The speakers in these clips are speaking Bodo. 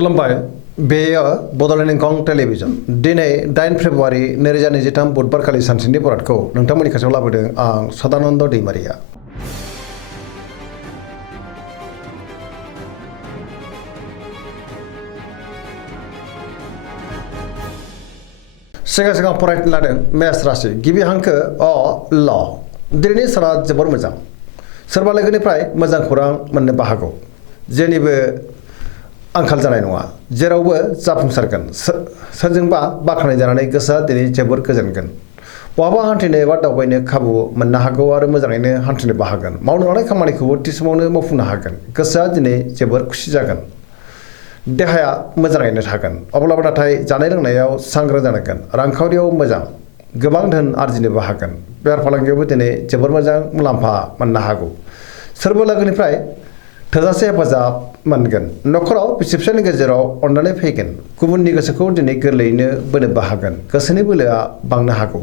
खुलुमबाय बेयो बड'लेण्ड इंखं टेलिभिजन दिनै 8 फेब्रुवारि 2023 बुधबारखालि सानसेनि बरादखौ नोंथांमोननि खाथियाव लाबोदों आं सदानन्द दैमारिया। सिगां फरायनो लादों मेष राशि गिबि हांखो अ ल दिनैनि साना जोबोर मोजां सोरबा लोगोनिफ्राय मोजां खौरां मोननो हागौ जेनिबो आंखाल जानाय नङा जेरावबो जाफुंसारगोन सोरजोंबा बाख्नाय जानानै गोसोआ दिनै जोबोर गोजोनगोन बहाबा हान्थिनो एबा दावबायनो खाबु मोननो हागौ आरो मोजाङैनो हान्थिनोबो हागोन मावनो लानाय खामानिखौबो थि समावनो मावफुंनो हागोन गोसोआ दिनै जोबोर खुसि जागोन देहाया मोजाङैनो थागोन अब्लाबो नाथाय जानाय लोंनायाव सांग्रां जानांगोन रांखावरियाव मोजां गोबां धोन आरजिनोबो हागोन बेफार फालांगियावबो दिनै जोबोर मोजां मुलाम्फा मोननो हागौ सोरबा लोगोनिफ्राय थोजासे हेफाजाब मोनगोन नखराव बिसि फिसायनि गेजेराव अननानै फैगोन गुबुननि गोसोखौ दिनै गोरलैयैनो बोनोबो हागोन गोसोनि बोलोआ बांनो हागौ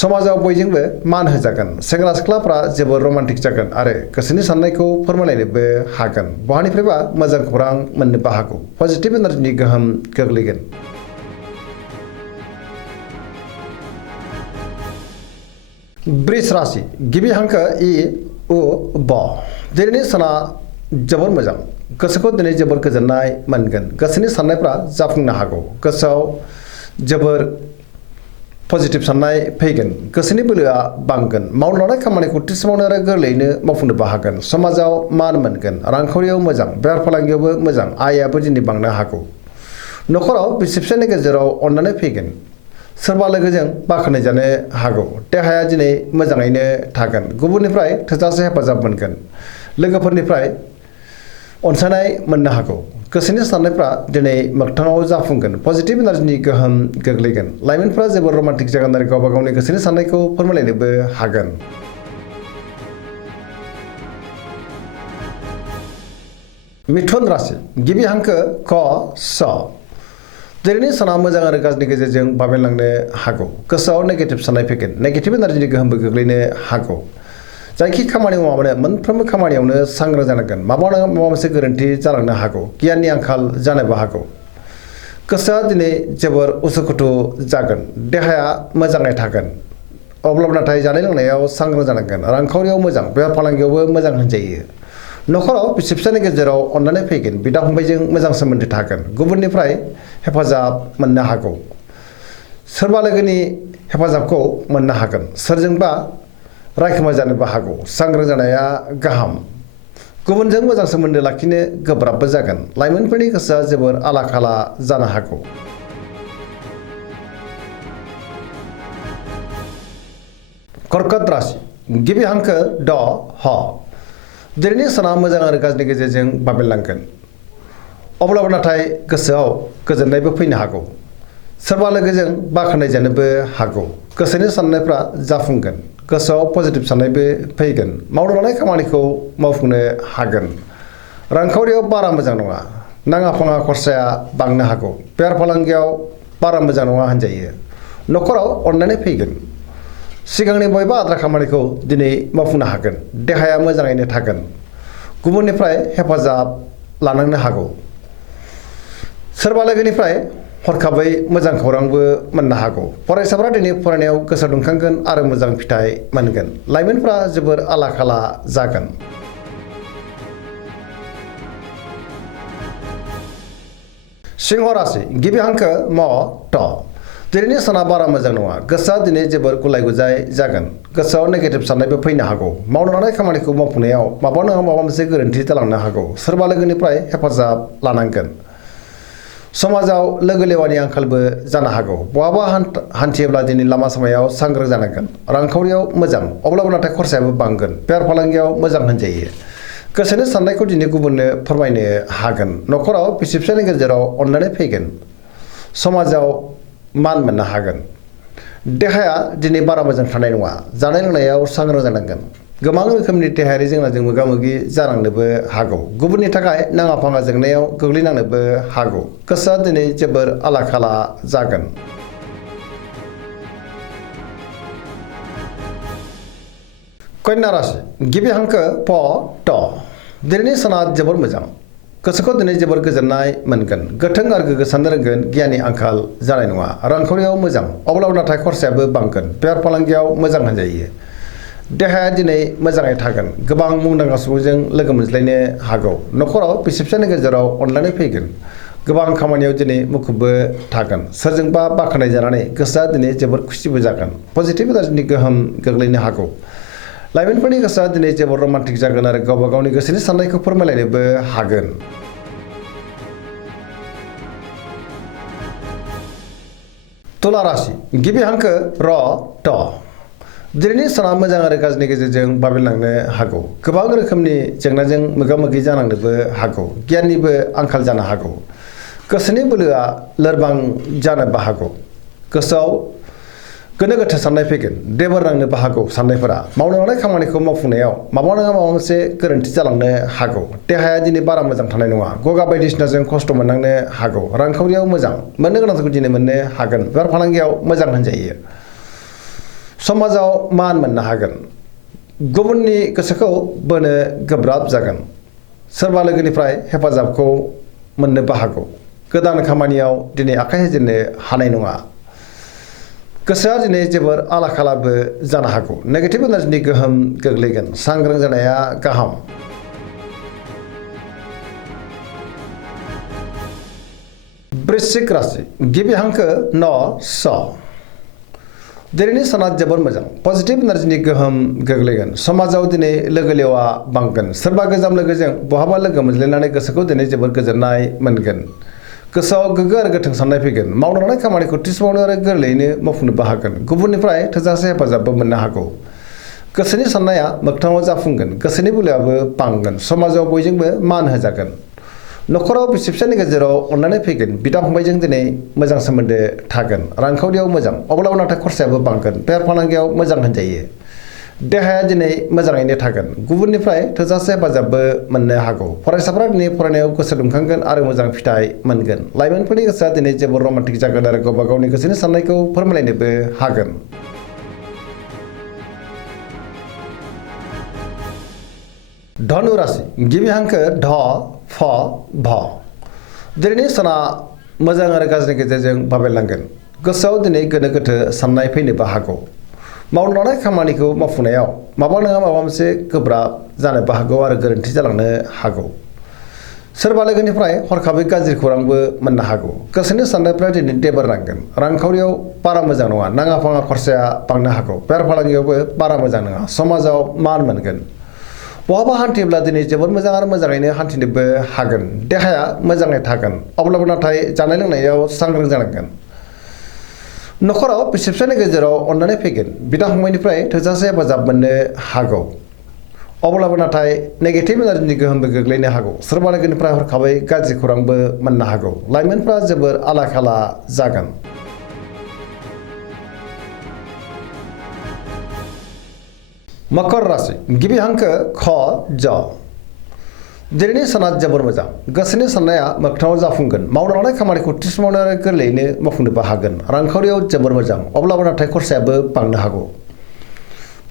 समाजाव बयजोंबो मान होजागोन सेंग्रा सिख्लाफ्रा जोबोर रमान्टिक जागोन आरो गोसोनि साननायखौ फोरमायलायनोबो हागोन बहानिफ्रायबा मोजां खौरां मोननोबो हागौ पजिटिभ एनार्जिनि गोहोम गोग्लैगोन। वृष राशि गिबि हांखो इ उ ब दिनैनि साना जोबोर मोजां गोसोखौ दिनै जोबोर गोजोननाय मोनगोन गोसोनि साननायफ्रा जाफुंनो हागौ गोसोआव जोबोर पजिटिभ साननाय फैगोन गोसोनि बोलोआ बांगोन मावनो लानाय खामानिखौ थि समावनो आरो गोरलैयैनो मावफुंनोबो हागोन समाजाव मान मोनगोन रांखावरियाव मोजां बेफार फालांगियावबो मोजां आयाबो दिनै बांनो हागौ नखराव बिसि फिसायनि गेजेराव अननानै फैगोन सोरबा लोगोजों बाख्नाय जानो हागौ देहाया दिनै मोजाङैनो थागोन गुबुननिफ्राय थोजासे हेफाजाब मोनगोन लोगोफोरनिफ्राय अनसायनाय मोननो हागौ गोसोनि साननायफ्रा दिनै मोगथाङाव जाफुंगोन पजिटिभ एनार्जिनि गोहोम गोग्लैगोन लाइमोनफ्रा जोबोर रमान्टिक जागोन आरो गावबा गावनि गोसोनि साननायखौ फोरमायलायनोबो हागोन। मिथुन राशि गिबि हांखो क स दिनैनि साना मोजां आरो गाज्रिनि गेजेरजों बाबेनलांनो हागौ गोसोआव नेगेटिभ साननाय फैगोन नेगेटिभ एनार्जिनि गोहोमबो गोग्लैनो हागौ जायखि खामानि मावामानो मोनफ्रोमबो खामानियावनो सांग्रां जानांगोन माबा नङा माबा मोनसे गोरोन्थि जालांनो हागौ गियाननि आंखाल जानोबो हागौ गोसोआ दिनै जोबोर उसुखुथु जागोन देहाया मोजाङै थागोन अब्लाबो नाथाय जानाय लोंनायाव सांग्रां जानांगोन रांखावरियाव मोजां बेफार फालांगियावबो मोजां होनजायो नखराव बिसि फिसायनि गेजेराव अननानै फैगोन बिदा फंबायजों मोजां सोमोन्दो थागोन गुबुननिफ्राय हेफाजाब मोननो हागौ सोरबा लोगोनि हेफाजाबखौ मोननो हागोन सोरजोंबा रायखोमा जानोबो हागौ सांग्रां जानाया गाहाम गुबुनजों मोजां सोमोन्दो लाखिनो गोब्राबबो जागोन लाइमोनफोरनि गोसोआ जोबोर आला खाला जानो हागौ। कर्कट राशि गिबि हांखो ड ह दिनैनि साना मोजां आरो गाज्रिनि गेजेरजों बाबेनलांगोन अब्लाबो नाथाय गोसोआव गोजोननायबो फैनो हागौ सोरबा लोगोजों बाख्नाय जानोबो हागौ गोसोनि साननायफ्रा जाफुंगोन गोसोआव पजिटिभ साननायबो फैगोन मावनो लानाय खामानिखौ मावफुंनो हागोन रांखावरियाव बारा मोजां नङा नाङा फाङा खरसाया बांनो हागौ बेफार फालांगियाव बारा मोजां नङा होनजायो नखराव अननानै फैगोन सिगांनि बयबा आद्रा खामानिखौ दिनै मावफुंनो हागोन देहाया मोजाङैनो थागोन गुबुननिफ्राय हेफाजाब लानांनो हागौ सोरबा लोगोनिफ्राय हरखाबै मोजां खौरांबो मोननो हागौ फरायसाफ्रा दिनै फरायनायाव गोसो दुंखांगोन आरो मोजां फिथाइ मोनगोन लाइमोनफ्रा जोबोर आला खाला जागोन। सिंह राशि गिबि हांखो म ट दिनैनि साना बारा मोजां नङा गोसोआ दिनै जोबोर गुलाय गुजाय जागोन गोसोआव नेगेटिभ साननायबो फैनो हागौ मावनो लानाय खामानिखौ मावफुंनायाव माबा नङा माबा मोनसे गोरोन्थि जालांनो हागौ सोरबा लोगोनिफ्राय हेफाजाब लानांगोन समाजाव लोगो लेवानि आंखालबो जानो हागौ बहाबा हान्थियोब्ला दिनै लामा सामायाव सांग्रां जानांगोन रांखावरियाव मोजां अब्लाबो नाथाय खरसायाबो बांगोन बेफार फालांगियाव मोजां होनजायो गोसोनि साननायखौ दिनै गुबुननो फोरमायनो हागोन नखराव बिसि फिसायनि गेजेराव अननानै फैगोन समाजाव मान मोननो हागोन देहाया दिनै बारा मोजां थानाय नङा जानाय लोंनायाव सांग्रां जानांगोन गोबां रोखोमनि देहायारि जेंनाजों मोगा मोगि जानांनोबो हागौ गुबुननि थाखाय नाङा फाङा जेंनायाव गोग्लैनांनोबो हागौ गोसोआ दिनै जोबोर आला खाला जागोन। कन्या राशि गिबि हांखो प ट दिनैनि साना जोबोर मोजां गोसोखौ दिनै जोबोर गोजोननाय मोनगोन गोथों आरो गोग्गो साननो रोंगोन गियाननि आंखाल जानाय नङा रांखावरियाव मोजां अब्लाबो नाथाय खरसायाबो बांगोन बेफार फालांगियाव मोजां होनजायो देहाया दिनै मोजाङै थागोन गोबां मुंदांखा सुबुंजों लोगो मोनज्लायनो हागौ न'खराव बिसि फिसायनि गेजेराव अनलायनाय फैगोन गोबां खामानियाव दिनै मुखुबबो थागोन सोरजोंबा बाख्नाय जानानै गोसोआ दिनै जोबोर खुसिबो जागोन पजिटिभ एनार्जिनि गोहोम गोग्लैनो हागौ लाइमोनफोरनि गोसोआ दिनै जोबोर रमान्टिक जागोन आरो गावबा गावनि गोसोनि साननायखौ फोरमायलायनोबो हागोन तुला राशि गिबि हांखो र ट दिनैनि साना मोजां आरो गाज्रिनि गेजेरजों बाबेनलांनो हागौ गोबां रोखोमनि जेंनाजों मोगा मोगि जानांनोबो हागौ गियाननिबो आंखाल जानो हागौ गोसोनि बोलोआ लोरबां जानोबो हागौ गोसोआव गोनो गोथो साननाय फैगोन देबोर नांनोबो हागौ साननायफोरा मावनो लानाय खामानिखौ मावफुंनायाव माबा नङा माबा मोनसे गोरोन्थि जालांनो हागौ देहाया दिनै बारा मोजां थानाय नङा गगा बायदिसिनाजों खस्थ' मोननांनो हागौ रांखावरियाव मोजां मोननो गोनांखौ दिनै मोननो हागोन बेफार फालांगियाव मोजां होनजायो समाजाव मान मोननो हागोन गुबुननि गोसोखौ बोनो गोब्राब जागोन सोरबा लोगोनिफ्राय हेफाजाबखौ मोननोबो हागौ गोदान खामानियाव दिनै आखाइ होजेननो हानाय नङा गोसोआ दिनै जोबोर आला खालाबो जानो हागौ नेगेटिभ एनार्जिनि गोहोम गोग्लैगोन सांग्रां जानाया गाहाम वृश्चिक राशि गिबि हांखो न स दिनैनि साना जोबोर मोजां पजिटिभ एनार्जिनि गोहोम गोग्लैगोन समाजाव दिनै लोगो लेवा बांगोन सोरबा गोजाम लोगोजों बहाबा लोगो मोनज्लायनानै गोसोखौ दिनै जोबोर गोजोननाय मोनगोन गोसोआव गोग्गो आरो गोथों साननाय फैगोन मावनो लानाय खामानिखौ थि समावनो आरो गोरलैयैनो मावफुंनोबो हागोन गुबुननिफ्राय थोजासे हेफाजाबबो मोननो हागौ गोसोनि साननाया मोगथाङाव जाफुंगोन गोसोनि बोलोआबो बांगोन समाजाव बयजोंबो मान होजागोन न'खराव बिसि फिसायनि गेजेराव अनलायनाय फैगोन बिदा फंबायजों दिनै मोजां सोमोन्दो थागोन रांखावरियाव मोजां अब्लाबो नाथाय खरसायाबो बांगोन बेफार फालांगियाव मोजां होनजायो देहाया दिनै मोजाङैनो थागोन गुबुननिफ्राय थोजासे हेफाजाबबो मोननो हागौ फरायसाफोरा दिनै फरायनायाव गोसो दुंखांगोन आरो मोजां फिथाइ मोनगोन लाइमोनफोरनि गोसोआ दिनै जोबोर रमान्टिक जागोन आरो गावबा गावनि गोसोनि साननायखौ फोरमायलायनोबो हागोन धनु राशि गिबि हांखो ध फ भ दिनैनि साना मोजां आरो गाज्रिनि गेजेरजों बाबेनलांगोन गोसोआव दिनै गोनो गोथो साननाय फैनोबो हागौ मावनो लानाय खामानिखौ मावफुंनायाव माबा नङा माबा मोनसे गोब्राब जानोबो हागौ आरो गोरोन्थि जालांनो हागौ सोरबा लोगोनिफ्राय हरखाबै गाज्रि खौरांबो मोननो हागौ गोसोनि साननायफ्रा दिनै देबोर नांगोन रांखावरियाव बारा मोजां नङा नाङा फाङा खरसाया बांनो हागौ बेफार फालांगियावबो बारा मोजां नङा समाजाव मान मोनगोन बहाबा हान्थियोब्ला दिनै जोबोर मोजां आरो मोजाङैनो हान्थिनोबो हागोन देहाया मोजाङै थागोन अब्लाबो नाथाय जानाय लोंनायाव सांग्रां जानांगोन न'खराव बिसि फिसायनि गेजेराव अननानै फैगोन बिदा फंबायनिफ्राय थोजासे हेफाजाब मोननो हागौ अब्लाबो नाथाय नेगेटिभ एनार्जिनि गोहोमबो गोग्लैनो हागौ सोरबा लोगोनिफ्राय हरखाबै गाज्रि खौरांबो मोननो हागौ लाइमोनफ्रा जोबोर आला खाला जागोन मकर राशि गिबि हांखो ख ज दिनैनि साना जोबोर मोजां गोसोनि साननाया मोगथाङाव जाफुंगोन मावनो लानाय खामानिखौ थि समावनो आरो गोरलैयैनो मावफुंनोबो हागोन रांखावरियाव जोबोर मोजां अब्लाबो नाथाय खरसायाबो बांनो हागौ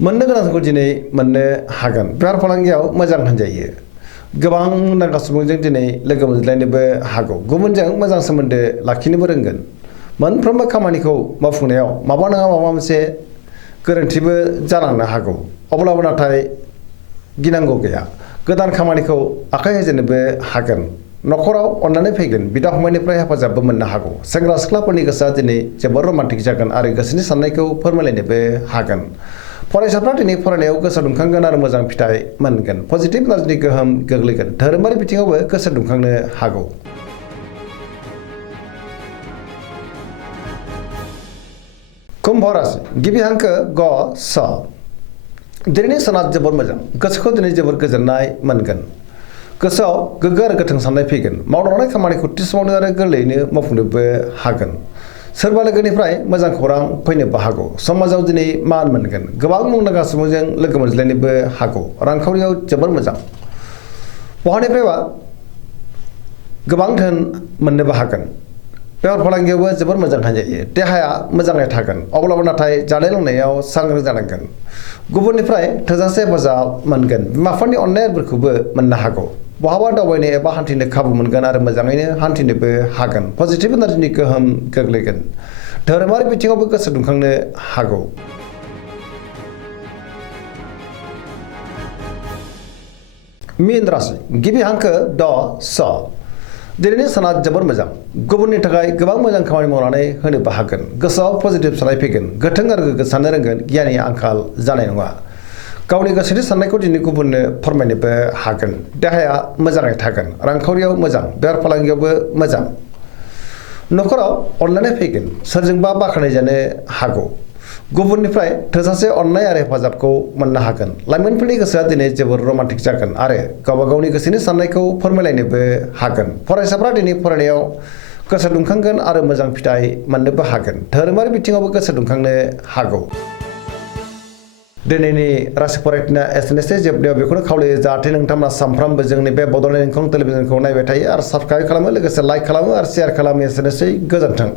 मोननो गोनांखौ दिनै मोननो हागोन बेफार फालांगियाव मोजां होनजायो गोबां मुंदांखा सुबुंजों दिनै लोगो मोनज्लायनोबो हागौ गुबुनजों मोजां सोमोन्दो लाखिनोबो रोंगोन मोनफ्रोमबो खामानिखौ मावफुंनायाव माबा नङा माबा मोनसे गोरोन्थिबो जालांनो हागौ अब्लाबो नाथाय गिनांगौ गैया गोदान खामानिखौ आखाइ होजेननोबो हागोन न'खराव अननानै फैगोन बिदा फंबायनिफ्राय हेफाजाबबो मोननो हागौ सेंग्रा सिख्लाफोरनि गोसोआ दिनै जोबोर रमान्टिक जागोन आरो गोसोनि साननायखौ फोरमायलायनोबो हागोन फरायसाफ्रा दिनै फरायनायाव गोसो दुंखांगोन आरो मोजां फिथाइ मोनगोन पजिटिभ एनार्जिनि गोहोम गोग्लैगोन धोरोमारि बिथिङावबो गोसो दुंखांनो हागौ कुम्भ राशि गिबि हांखो ग स दिनैनि साना जोबोर मोजां गोसोखौ दिनै जोबोर गोजोननाय मोनगोन गोसोआव गोग्गो आरो गोथों साननाय फैगोन मावनो लानाय खामानिखौ थि समावनो आरो गोरलैयैनो मावफुंनोबो हागोन सोरबा लोगोनिफ्राय मोजां खौरां फैनोबो हागौ समाजाव दिनै मान मोनगोन गोबां मुंदांखा सुबुंजों लोगो मोनज्लायनोबो हागौ रांखावरियाव जोबोर मोजां बहानिफ्रायबा गोबां धोन मोननोबो हागोन बेफार फालांगियावबो जोबोर मोजां होनजायो देहाया मोजाङै थागोन अब्लाबो नाथाय जानाय लोंनायाव सांग्रां जानांगोन गुबुननिफ्राय थोजासे हेफाजाब मोनगोन बिमा बिफानि अननाय बोरखौबो मोननो हागौ बहाबा दावबायनो एबा हान्थिनो खाबु मोनगोन आरो मोजाङैनो हान्थिनोबो हागोन। पजिटिभ एनार्जिनि गोहोम गोग्लैगोन। धोरोमारि बिथिङावबो गोसो दुंखांनो हागौ। मीन राशि गिबि हांखो ड स दिनैनि साना जोबोर मोजां। गुबुननि थाखाय गोबां मोजां खामानि मावनानै होनोबो हागोन। गोसोआव पजिटिभ साननाय फैगोन। गोथों आरो गोग्गो साननो रोंगोन। गियाननि आंखाल जानाय नङा। गावनि गोसोनि साननायखौ दिनै गुबुननो फोरमायनोबो हागोन। देहाया मोजाङै थागोन। रांखावरियाव मोजां। बेफार फालांगियावबो मोजां। न'खराव अनलायनाय फैगोन। सोरजोंबा बाख्नायजानो हागौ। गुबुननिफ्राय थोजासे अननाय आरो हेफाजाबखौ मोननो हागोन। लाइमोनफोरनि गोसोआ दिनै जोबोर रमान्टिक जागोन आरो गावबा गावनि गोसोनि साननायखौ फोरमायलायनोबो हागोन। फरायसाफ्रा दिनै फरायनायाव गोसो दुंखांगोन आरो मोजां फिथाइ मोननोबो हागोन। धोरोमारि बिथिङावबो गोसो दुंखांनो हागौ। दिनैनि राशि फरायथिना एसेनोसै। जोबनायाव बेखौनो खावलायो जाहाथे नोंथांमोना सानफ्रामबो जोंनि बे बड'लेण्ड इंखं टेलिभिजनखौ नायबाय थायो आरो साबस्क्राइब खालामो, लोगोसे लाइक खालामो आरो शेयार खालामो। एसेनोसै, गोजोन्थों।